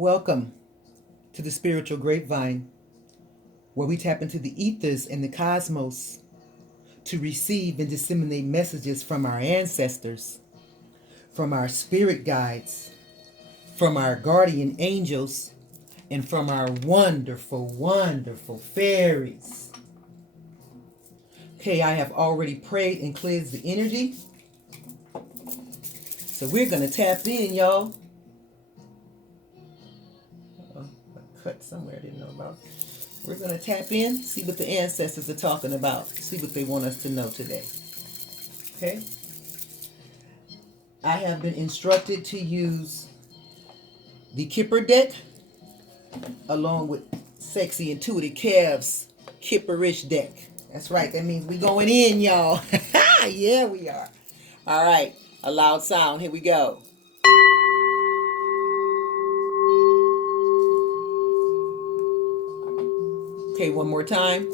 Welcome to the Spiritual Grapevine, where we tap into the ethers and the cosmos to receive and disseminate messages from our ancestors, from our spirit guides, from our guardian angels, and from our wonderful, wonderful fairies. Okay, I have already prayed and cleansed the energy. So we're going to tap in, y'all. A cut somewhere I didn't know about. We're going to tap in, see what the ancestors are talking about, see what they want us to know today. Okay? I have been instructed to use the Kipper deck along with Sexy Intuitive Calves Kipperish deck. That's right. That means we going in, y'all. Yeah, we are. All right. A loud sound. Here we go. Okay, one more time.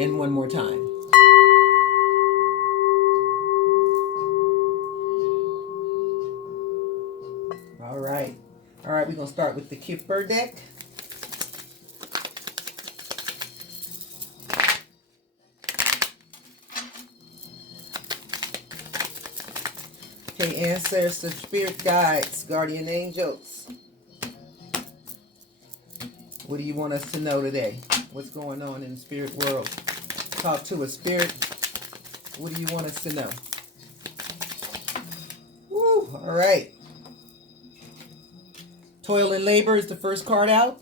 And one more time. All right. All right, we're going to start with the Kipper deck. Okay, ancestors, spirit guides, guardian angels. What do you want us to know today? What's going on in the spirit world? Talk to us, spirit. What do you want us to know? Woo, all right. Toil and labor is the first card out.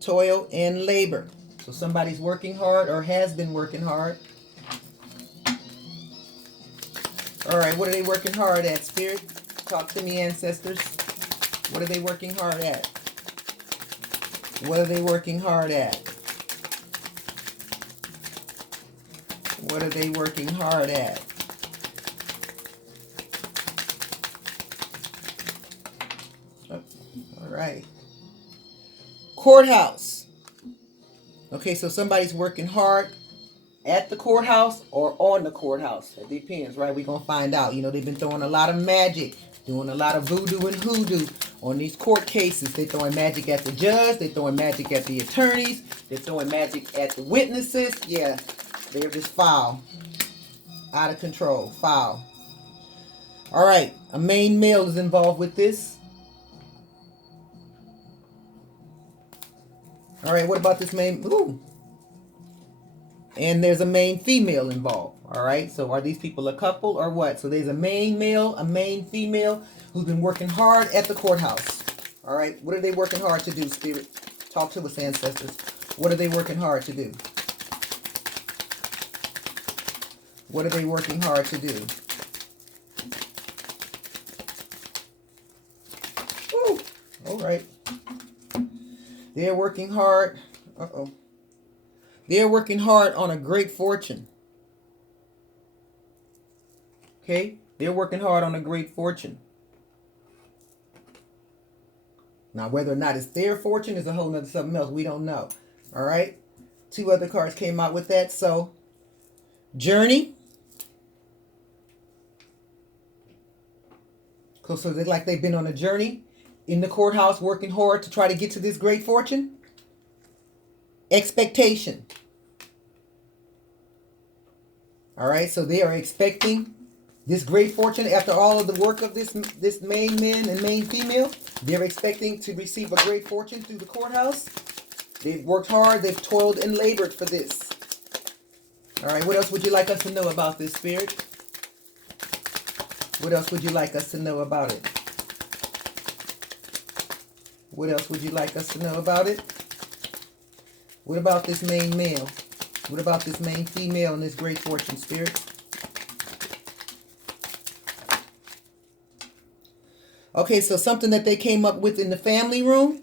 Toil and labor. So somebody's working hard or has been working hard. All right, what are they working hard at, spirit? Talk to me, ancestors. What are they working hard at? What are they working hard at? What are they working hard at? Oh, all right. Courthouse. Okay, so somebody's working hard at the courthouse or on the courthouse. It depends, right? We're going to find out. You know, they've been throwing a lot of magic, doing a lot of voodoo and hoodoo on these court cases. They're throwing magic at the judge. They're throwing magic at the attorneys. They're throwing magic at the witnesses. Yeah, they're just foul. Out of control. Foul. All right. A main male is involved with this. All right. What about this main? Ooh. And there's a main female involved. All right. So are these people a couple or what? So there's a main male, a main female who's been working hard at the courthouse. All right. What are they working hard to do, spirit? Talk to us, ancestors. What are they working hard to do? What are they working hard to do? Woo. All right. They're working hard. Uh-oh. They're working hard on a great fortune. Okay? They're working hard on a great fortune. Now, whether or not it's their fortune is a whole nother something else. We don't know. All right? Two other cards came out with that. So, journey. So they're like they've been on a journey in the courthouse working hard to try to get to this great fortune. Expectation. All right, so they are expecting this great fortune after all of the work of this main man and main female. They're expecting to receive a great fortune through the courthouse. They've worked hard. They've toiled and labored for this. All right, what else would you like us to know about this, spirit? What else would you like us to know about it? What else would you like us to know about it? What about this main male? What about this main female and this great fortune, spirit? Okay, so something that they came up with in the family room.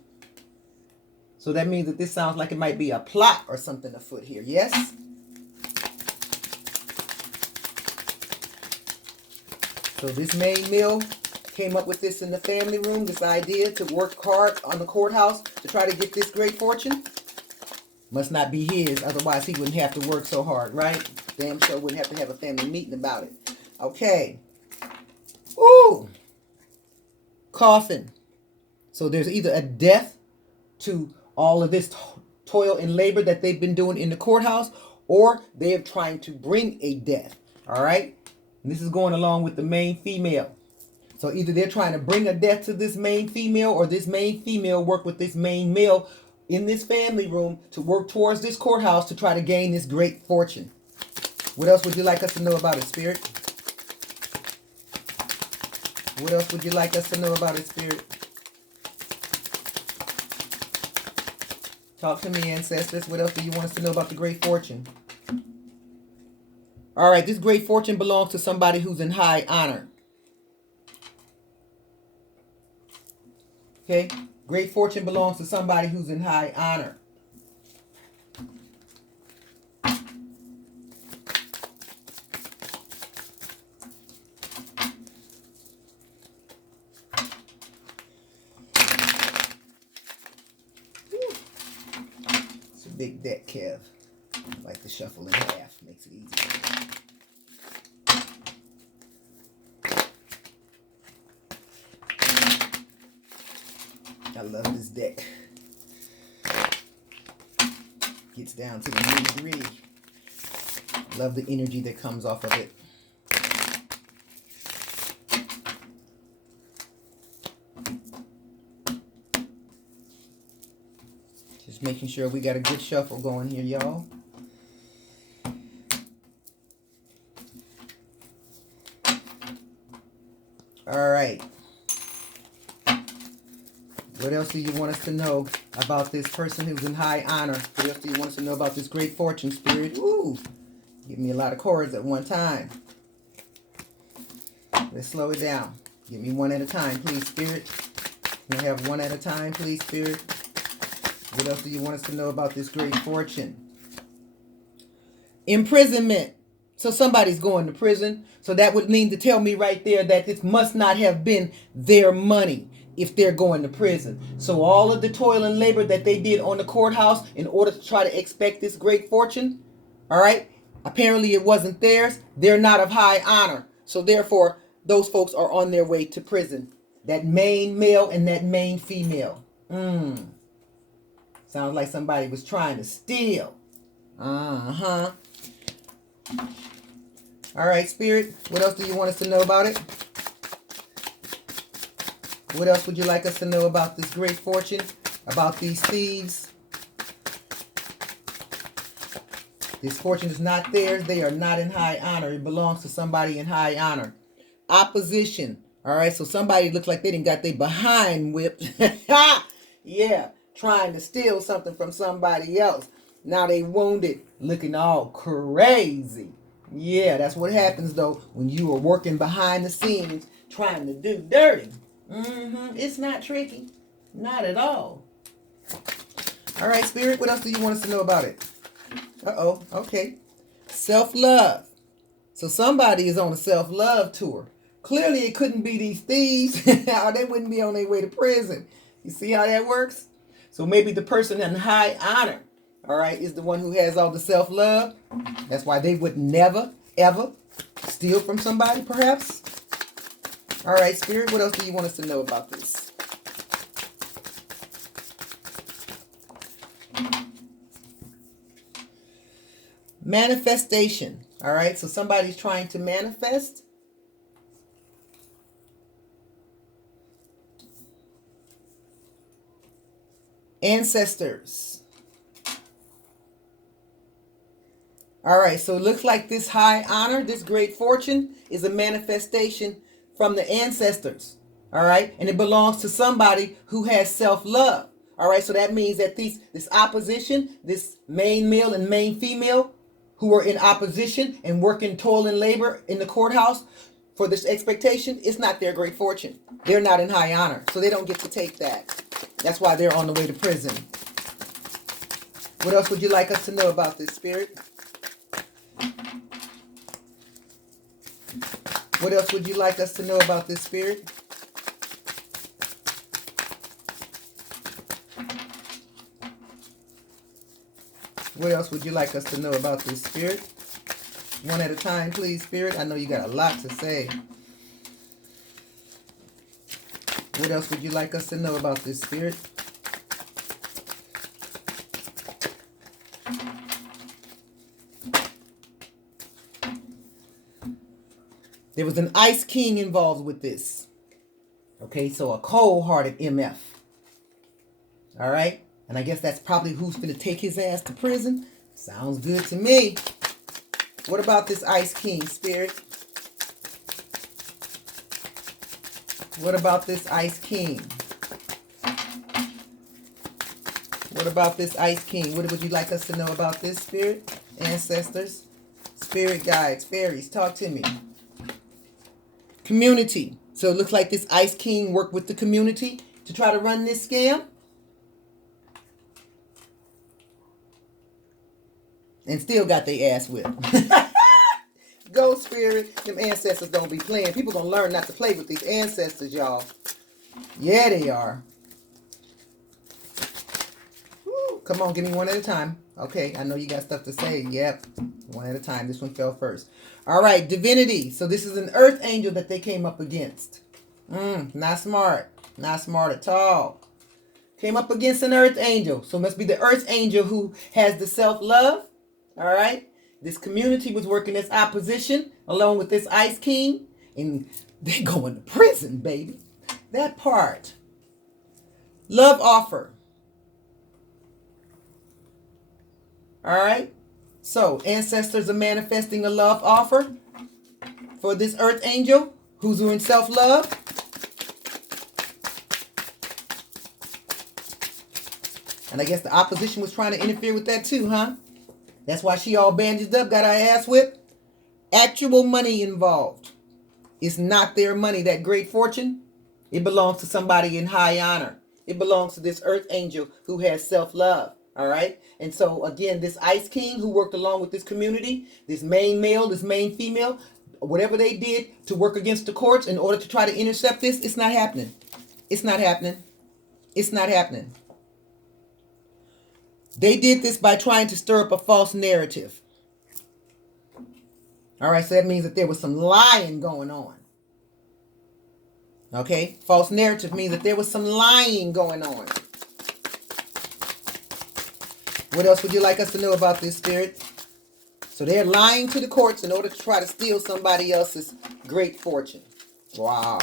So that means that this sounds like it might be a plot or something afoot here. Yes? So this main male came up with this in the family room, this idea to work hard on the courthouse to try to get this great fortune. Must not be his, otherwise he wouldn't have to work so hard, right? Damn sure wouldn't have to have a family meeting about it. Okay. Ooh. Coffin. So there's either a death to all of this toil and labor that they've been doing in the courthouse, or they're trying to bring a death. All right. And this is going along with the main female. So either they're trying to bring a death to this main female, or this main female work with this main male in this family room to work towards this courthouse to try to gain this great fortune. What else would you like us to know about it, Spirit? What else would you like us to know about it, Spirit? Talk to me, ancestors. What else do you want us to know about the great fortune? All right, this great fortune belongs to somebody who's in high honor. Okay? Great fortune belongs to somebody who's in high honor. It's a big deck, Kev. I like to shuffle in half. Makes it easier. I love this deck. Gets down to the nitty-gritty. Love the energy that comes off of it. Just making sure we got a good shuffle going here, y'all. All right. What else do you want us to know about this person who's in high honor? What else do you want us to know about this great fortune, Spirit? Ooh, give me a lot of cards at one time. Let's slow it down. Give me one at a time, please, Spirit. Can I have one at a time, please, Spirit? What else do you want us to know about this great fortune? Imprisonment. So somebody's going to prison. So that would mean to tell me right there that this must not have been their money if they're going to prison. So all of the toil and labor that they did on the courthouse in order to try to expect this great fortune, all right, apparently it wasn't theirs. They're not of high honor. So therefore, those folks are on their way to prison. That main male and that main female. Sounds like somebody was trying to steal. Uh-huh. All right, Spirit, what else do you want us to know about it? What else would you like us to know about this great fortune? About these thieves? This fortune is not theirs. They are not in high honor. It belongs to somebody in high honor. Opposition. All right, so somebody looks like they didn't got their behind whipped. Yeah, trying to steal something from somebody else. Now they wounded, looking all crazy. Yeah, that's what happens, though, when you are working behind the scenes, trying to do dirty. It's not tricky. Not at all. All right, Spirit, what else do you want us to know about it? Uh-oh, okay. Self-love. So somebody is on a self-love tour. Clearly, it couldn't be these thieves, or they wouldn't be on their way to prison. You see how that works? So maybe the person in high honor, all right, is the one who has all the self-love. That's why they would never, ever steal from somebody, perhaps. All right, Spirit, what else do you want us to know about this? Manifestation. All right, so somebody's trying to manifest. Ancestors. All right, so it looks like this high honor, this great fortune, is a manifestation from the ancestors. All right, and it belongs to somebody who has self-love. All right, so that means that this opposition, this main male and main female, who are in opposition and working toil and labor in the courthouse for this expectation, it's not their great fortune. They're not in high honor, so they don't get to take that. That's why they're on the way to prison. What else would you like us to know about this, Spirit? What else would you like us to know about this, Spirit? What else would you like us to know about this, Spirit? One at a time, please, Spirit. I know you got a lot to say. What else would you like us to know about this, Spirit? There was an Ice King involved with this. Okay, so a cold-hearted MF. All right? And I guess that's probably who's going to take his ass to prison. Sounds good to me. What about this Ice King, Spirit? What about this Ice King? What about this Ice King? What would you like us to know about this, Spirit? Ancestors, Spirit Guides, Fairies, talk to me. Community. So it looks like this Ice King worked with the community to try to run this scam. And still got their ass whipped. Go, Spirit. Them ancestors don't be playing. People gonna learn not to play with these ancestors, y'all. Yeah, they are. Woo. Come on, give me one at a time. Okay, I know you got stuff to say. Yep. One at a time. This one fell first. All right, divinity. So this is an earth angel that they came up against. Not smart. Not smart at all. Came up against an earth angel. So it must be the earth angel who has the self-love. All right. This community was working as opposition along with this Ice King. And they're going to prison, baby. That part. Love offer. All right. So ancestors are manifesting a love offer for this earth angel who's doing self-love. And I guess the opposition was trying to interfere with that too, huh? That's why she all bandaged up, got her ass whipped. Actual money involved. It's not their money, that great fortune. It belongs to somebody in high honor. It belongs to this earth angel who has self-love. All right. And so, again, this Ice King who worked along with this community, this main male, this main female, whatever they did to work against the courts in order to try to intercept this, it's not happening. It's not happening. It's not happening. They did this by trying to stir up a false narrative. All right, so that means that there was some lying going on. Okay, false narrative means that there was some lying going on. What else would you like us to know about this, Spirit? So they're lying to the courts in order to try to steal somebody else's great fortune. Wow.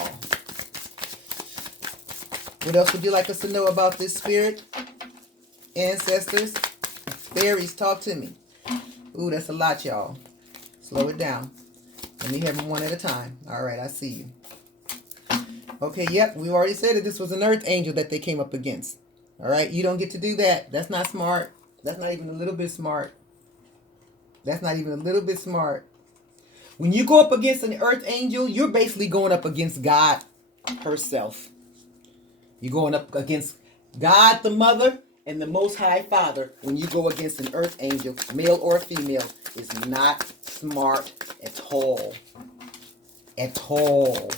What else would you like us to know about this, Spirit? Ancestors, Fairies, talk to me. Ooh, that's a lot, y'all. Slow it down. Let me have them one at a time. All right, I see you. Okay, yep, we already said that this was an earth angel that they came up against. All right, you don't get to do that. That's not smart. That's not even a little bit smart. That's not even a little bit smart. When you go up against an earth angel, you're basically going up against God herself. You're going up against God the Mother and the Most High Father. When you go against an earth angel, male or female, is not smart at all. At all.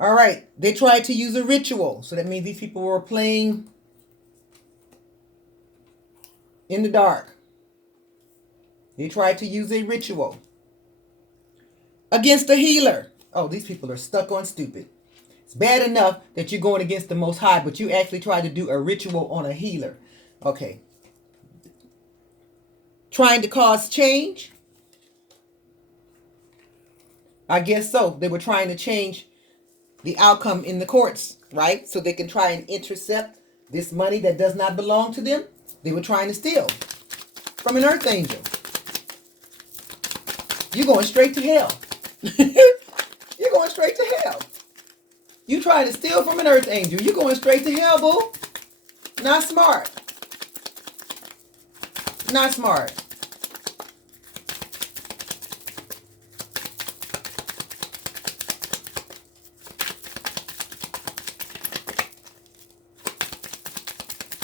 All right, they tried to use a ritual. So that means these people were playing in the dark. They tried to use a ritual against a healer. Oh, these people are stuck on stupid. It's bad enough that you're going against the Most High, but you actually tried to do a ritual on a healer. Okay. Trying to cause change? I guess so. They were trying to change the outcome in the courts, right? So they can try and intercept this money that does not belong to them. They were trying to steal from an earth angel. You're going straight to hell. You're going straight to hell. You trying to steal from an earth angel. You're going straight to hell, boo. Not smart. Not smart.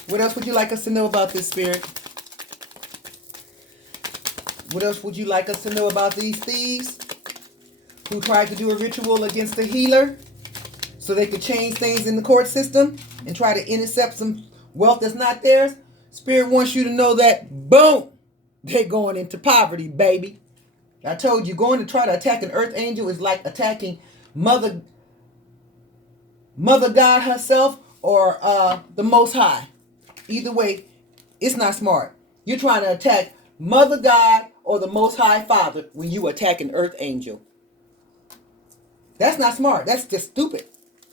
What else would you like us to know about this, Spirit? What else would you like us to know about these thieves who tried to do a ritual against the healer? so they could change things in the court system and try to intercept some wealth that's not theirs. Spirit wants you to know that, boom, they're going into poverty, baby. I told you, going to try to attack an earth angel is like attacking Mother God herself or the Most High. Either way, it's not smart. You're trying to attack Mother God or the Most High Father when you attack an earth angel. That's not smart. That's just stupid.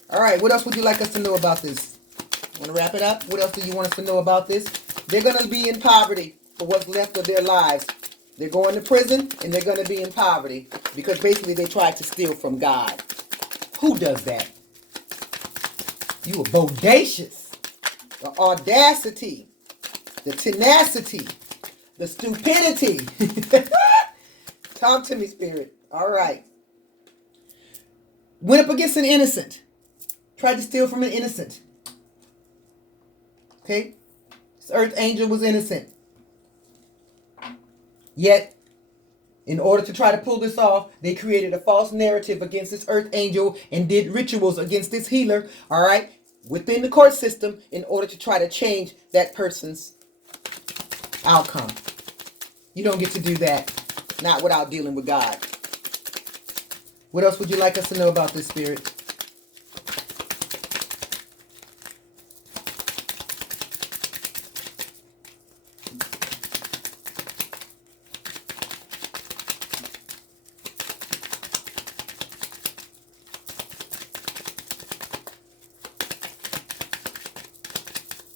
All right, what else would you like us to know about this? Want to wrap it up? What else do you want us to know about this? They're going to be in poverty for what's left of their lives. They're going to prison and they're going to be in poverty because basically they tried to steal from God. Who does that? You are bodacious. The audacity. The tenacity. The stupidity. Talk to me, Spirit. All right. Went up against an innocent. Tried to steal from an innocent. Okay? This earth angel was innocent. Yet, in order to try to pull this off, they created a false narrative against this earth angel and did rituals against this healer, all right, within the court system in order to try to change that person's outcome. You don't get to do that. Not without dealing with God. What else would you like us to know about this, Spirit?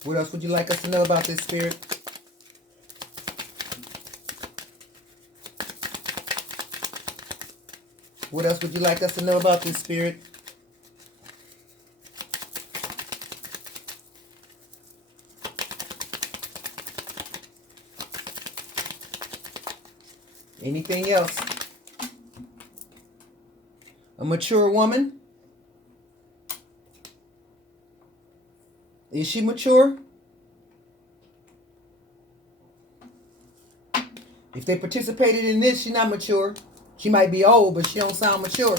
What else would you like us to know about this, Spirit? What else would you like us to know about this, Spirit? Anything else? A mature woman? Is she mature? If they participated in this, she's not mature. She might be old, but she don't sound mature.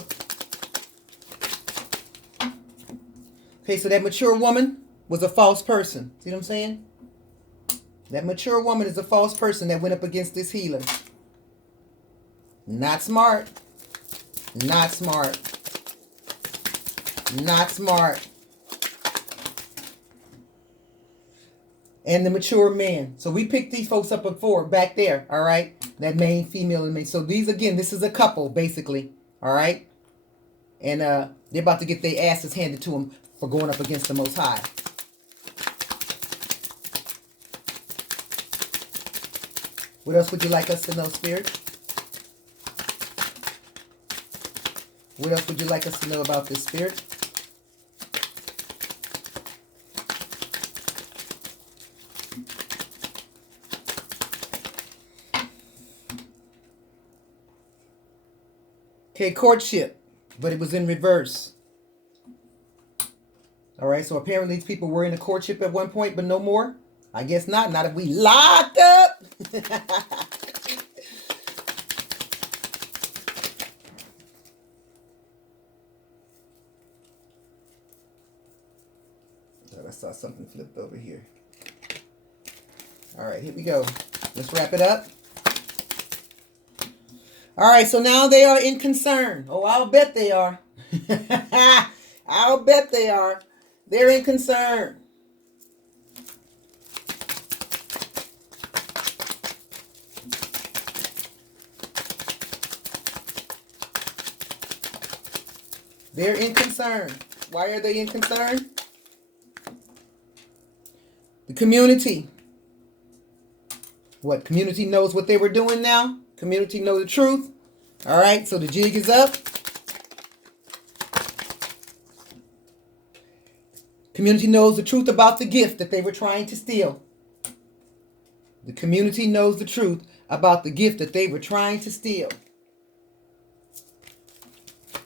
Okay, so that mature woman was a false person. See what I'm saying? That mature woman is a false person that went up against this healer. Not smart. Not smart. Not smart. And the mature man. So we picked these folks up before, back there, all right? That main, female, and main. So these, again, this is a couple, basically, all right? And they're about to get their asses handed to them for going up against the Most High. What else would you like us to know, Spirit? What else would you like us to know about this, Spirit? Okay, courtship, but it was in reverse. All right, so apparently these people were in a courtship at one point, but no more. I guess not. Not if we locked up. I saw something flipped over here. All right, here we go. Let's wrap it up. All right, so now they are in concern. Oh, I'll bet they are. I'll bet they are. They're in concern. They're in concern. Why are they in concern? The community. What? Community knows what they were doing now? Community know the truth. All right, so the jig is up. Community knows the truth about the gift that they were trying to steal. The community knows the truth about the gift that they were trying to steal.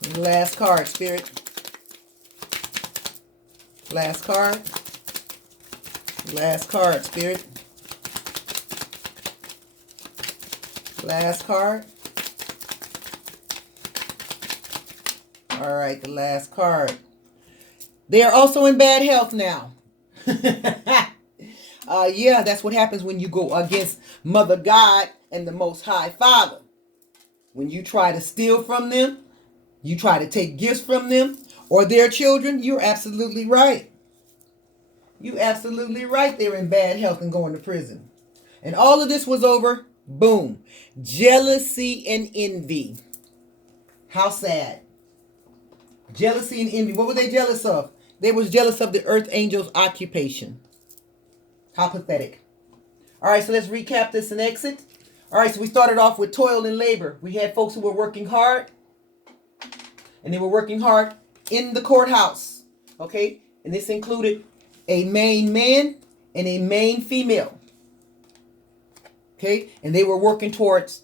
And the last card, Spirit. Last card. Last card, Spirit. Last card. All right, the last card. They are also in bad health now. Yeah, that's what happens when you go against Mother God and the Most High Father. When you try to steal from them, you try to take gifts from them or their children, you're absolutely right. You absolutely right. They're in bad health and going to prison. And all of this was over, boom, jealousy and envy. How sad. Jealousy and envy. What were they jealous of? They was jealous of the earth angel's occupation. How pathetic. All right, so let's recap this and exit. All right, so we started off with toil and labor. We had folks who were working hard, and they were working hard in the courthouse. Okay, and this included a main man and a main female. Okay, and they were working towards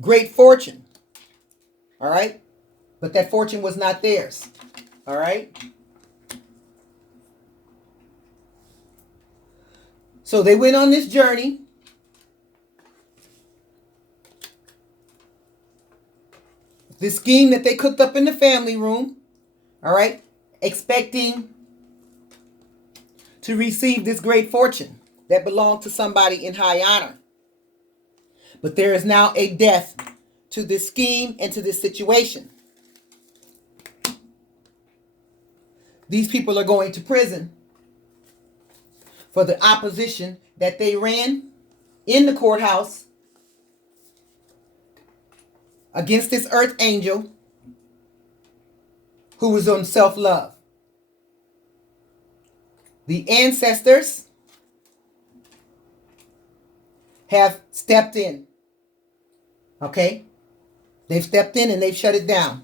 great fortune. All right, but that fortune was not theirs. All right. So they went on this journey. This scheme that they cooked up in the family room. All right, expecting to receive this great fortune that belonged to somebody in high honor. But there is now a death to this scheme and to this situation. These people are going to prison for the opposition that they ran in the courthouse against this earth angel who was on self-love. The ancestors have stepped in. Okay? They've stepped in and they've shut it down.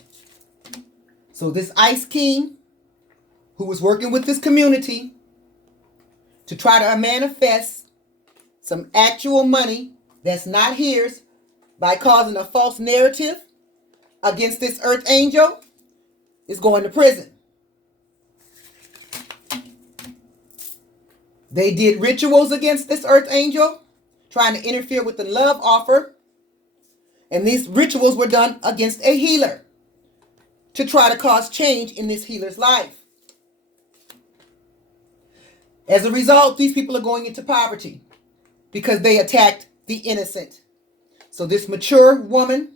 So this Ice King, who was working with this community to try to manifest some actual money that's not his by causing a false narrative against this earth angel, is going to prison. They did rituals against this earth angel, trying to interfere with the love offer. And these rituals were done against a healer to try to cause change in this healer's life. As a result, these people are going into poverty because they attacked the innocent. So this mature woman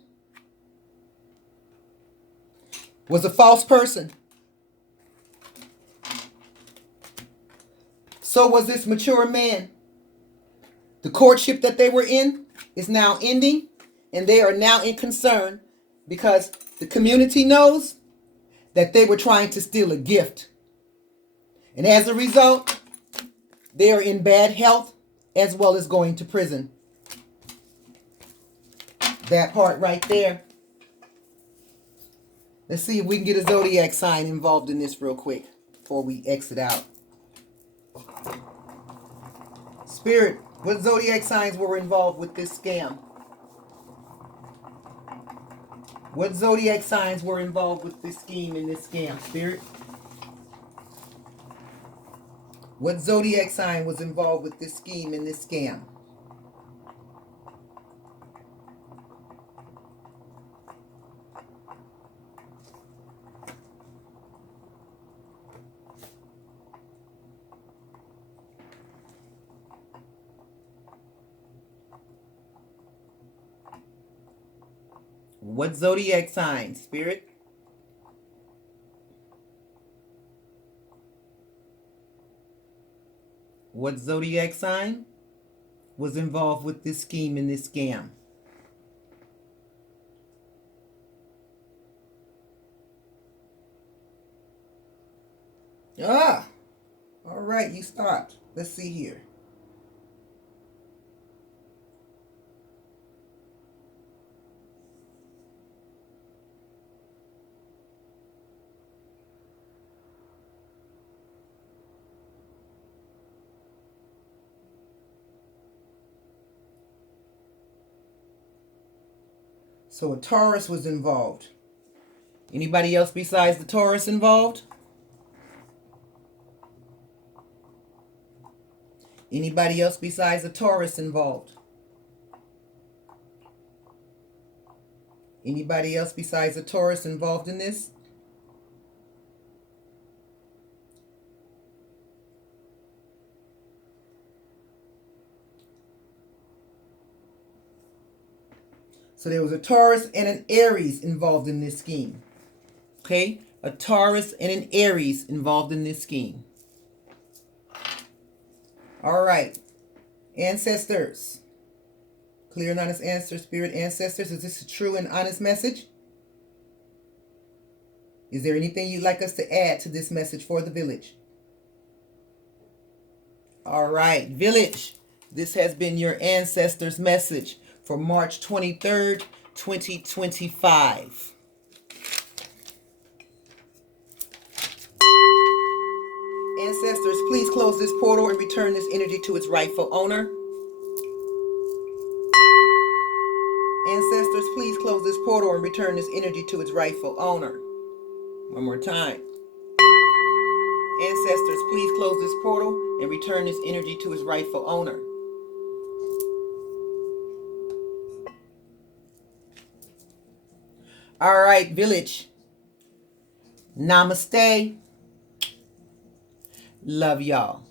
was a false person. So was this mature man. The courtship that they were in is now ending, and they are now in concern because the community knows that they were trying to steal a gift. And as a result, they are in bad health as well as going to prison. That part right there. Let's see if we can get a zodiac sign involved in this real quick before we exit out. Spirit, what zodiac signs were involved with this scam? What zodiac signs were involved with this scheme and this scam, Spirit? What zodiac sign was involved with this scheme and this scam? What zodiac sign, Spirit? What zodiac sign was involved with this scheme and this scam? Ah, all right, you stopped. Let's see here. So a Taurus was involved. Anybody else besides the Taurus involved? Anybody else besides the Taurus involved? Anybody else besides the Taurus involved in this? So there was a Taurus and an Aries involved in this scheme. Okay? A Taurus and an Aries involved in this scheme. All right. Ancestors. Clear and honest answer, spirit ancestors. Is this a true and honest message? Is there anything you'd like us to add to this message for the village? All right, village. This has been your ancestors' message for March 23rd, 2025. Ancestors, please close this portal and return this energy to its rightful owner. Ancestors, please close this portal and return this energy to its rightful owner. One more time. Ancestors, please close this portal and return this energy to its rightful owner. All right, village. Namaste. Love y'all.